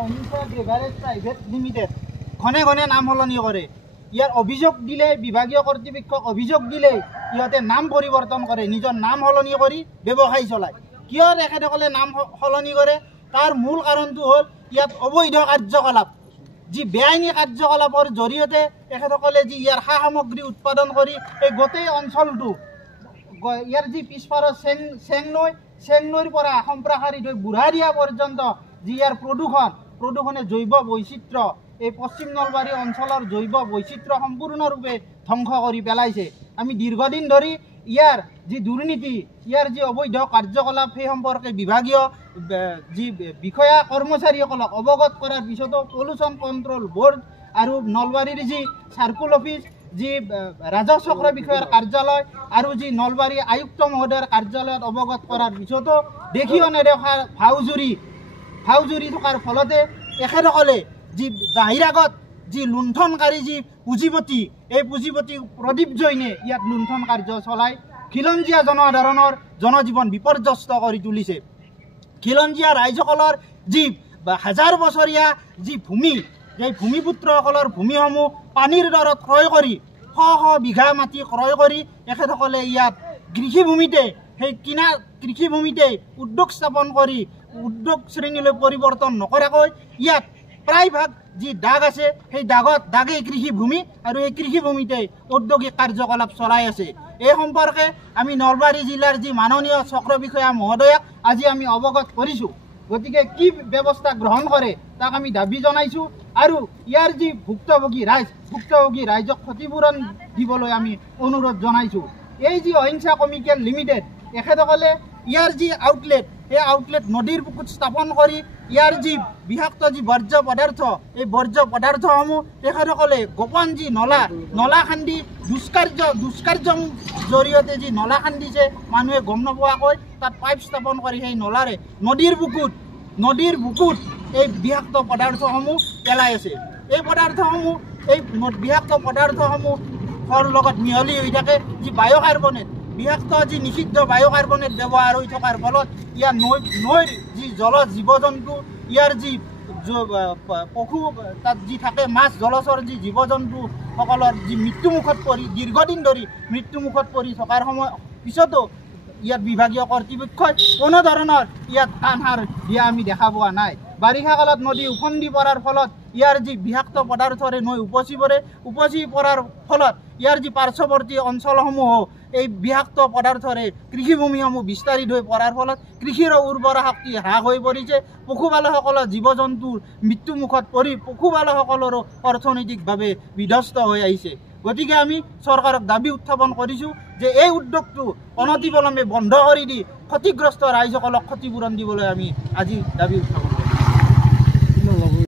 অহিংসা beverage private limited ঘনে ঘনে নাম সলনি কৰে। ইয়াৰ অভিযোগ দিলে বিভাগীয় কৰ্তৃপক্ষক অভিযোগ দিলে ইহঁতে নাম পৰিৱৰ্তন কৰে, নিজৰ নাম সলনি কৰি ব্যৱসায় চলায়। কিয় তেখেতসকলে নাম সলনি কৰে? তাৰ মূল কাৰণটো হ'ল ইয়াত অবৈধ কাৰ্যকলাপ, যি বেআইনী কাৰ্যকলাপৰ জৰিয়তে তেখেতসকলে যি ইয়াৰ সা সামগ্ৰী উৎপাদন কৰি এই গোটেই অঞ্চলটো, ইয়াৰ যি পিছপাৰৰ চেংনৈৰ পৰা সম্প্ৰসাৰিত হৈ বুঢ়াৰীয়া পৰ্যন্ত যি ইয়াৰ প্ৰদূষণে জৈৱ বৈচিত্ৰ্য, এই পশ্চিম নলবাৰী অঞ্চলৰ জৈৱ বৈচিত্ৰ্য সম্পূৰ্ণৰূপে ধ্বংস কৰি পেলাইছে। আমি দীৰ্ঘদিন ধৰি ইয়াৰ যি দুৰ্নীতি, ইয়াৰ যি অবৈধ কাৰ্যকলাপ সেই সম্পৰ্কে বিভাগীয় যি বিষয়া কৰ্মচাৰীসকলক অৱগত কৰাৰ পিছতো পলিউশ্যন কণ্ট্ৰল বৰ্ড আৰু নলবাৰীৰ যি চাৰ্কুল অফিচ, যি ৰাজহ চক্ৰ বিষয়াৰ কাৰ্যালয় আৰু যি নলবাৰী আয়ুক্ত মহোদয়ৰ কাৰ্যালয়ত অৱগত কৰাৰ পিছতো দেখিও নেদেখাৰ ভাওজুৰি থকাৰ ফলতে তেখেতসকলে যি বাহিৰাগত যি লুণ্ঠনকাৰী যি পুঁজিপতি, এই পুঁজিপতি প্ৰদীপ জৈনে ইয়াত লুণ্ঠন কাৰ্য চলাই খিলঞ্জীয়া জনসাধাৰণৰ জনজীৱন বিপৰ্যস্ত কৰি তুলিছে। খিলঞ্জীয়া ৰাইজসকলৰ যি হাজাৰ বছৰীয়া যি ভূমি, এই ভূমিপুত্ৰসকলৰ ভূমিসমূহ পানীৰ দৰত ক্ৰয় কৰি শ শ বিঘা মাটি ক্ৰয় কৰি তেখেতসকলে ইয়াত কৃষিভূমিতে, সেই কিনা কৃষিভূমিতে উদ্যোগ স্থাপন কৰি উদ্যোগ শ্ৰেণীলৈ পৰিৱৰ্তন নকৰাকৈ ইয়াত প্ৰায়ভাগ যি দাগ আছে সেই দাগেই কৃষিভূমি আৰু এই কৃষিভূমিতে ঔদ্যোগিক কাৰ্যকলাপ চলাই আছে। এই সম্পৰ্কে আমি নলবাৰী জিলাৰ যি মাননীয় চক্ৰ বিষয়া মহোদয়াক আজি আমি অৱগত কৰিছোঁ। গতিকে কি ব্যৱস্থা গ্ৰহণ কৰে তাক আমি দাবী জনাইছোঁ আৰু ইয়াৰ যি ভুক্তভোগী ৰাইজক ক্ষতিপূৰণ দিবলৈ আমি অনুৰোধ জনাইছোঁ। এই যি অহিংসা কেমিকেল লিমিটেড, তেখেতসকলে ইয়াৰ যি আউটলেট, সেই আউটলেট নদীৰ বুকুত স্থাপন কৰি ইয়াৰ যি বিষাক্ত যি বৰ্জ্য পদাৰ্থ, এই বৰ্জ্য পদাৰ্থসমূহ তেখেতসকলে গোপন যি নলা খান্দি দুষ্কাৰ্যৰ জৰিয়তে যি নলা খান্দিছে, মানুহে গম নোপোৱাকৈ তাত পাইপ স্থাপন কৰি সেই নলাৰে নদীৰ বুকুত এই বিষাক্ত পদাৰ্থসমূহ পেলাই আছে। এই বিষাক্ত পদাৰ্থসমূহৰ লগত মিহলি হৈ থাকে যি বায়'কাৰ্বনেট, বিষাক্ত যি নিষিদ্ধ বায়'কাৰ্বনেট ব্যৱহাৰ হৈ থকাৰ ফলত ইয়াৰ নৈৰ যি জীৱ জন্তু, ইয়াৰ যি পশু তাত যি থাকে মাছ, জলচৰ যি জীৱ জন্তুসকলৰ যি মৃত্যুমুখত পৰি দীৰ্ঘদিন ধৰি মৃত্যুমুখত পৰি থকাৰ পিছতো ইয়াত বিভাগীয় কৰ্তৃপক্ষই কোনো ধৰণৰ ইয়াত কাণ সাৰ দিয়া আমি দেখা পোৱা নাই। বাৰিষা কালত নদী উফন্দি পৰাৰ ফলত ইয়াৰ যি বিষাক্ত পদাৰ্থৰে নৈ উপচি পৰাৰ ফলত ইয়াৰ যি পাৰ্শ্বৱৰ্তী অঞ্চলসমূহো এই বিষাক্ত পদাৰ্থৰে কৃষিভূমিসমূহ বিস্তাৰিত হৈ পৰাৰ ফলত কৃষিৰ উৰ্বৰা শক্তি হ্ৰাস হৈ পৰিছে। পশুপালকসকলৰ জীৱ জন্তুৰ মৃত্যুমুখত পৰি পশুপালকসকলৰো অৰ্থনৈতিকভাৱে বিধ্বস্ত হৈ আহিছে। গতিকে আমি চৰকাৰক দাবী উত্থাপন কৰিছোঁ যে এই উদ্যোগটো অনতিপলমে বন্ধ কৰি দি ক্ষতিগ্ৰস্ত ৰাইজসকলক ক্ষতিপূৰণ দিবলৈ আমি আজি দাবী উত্থাপন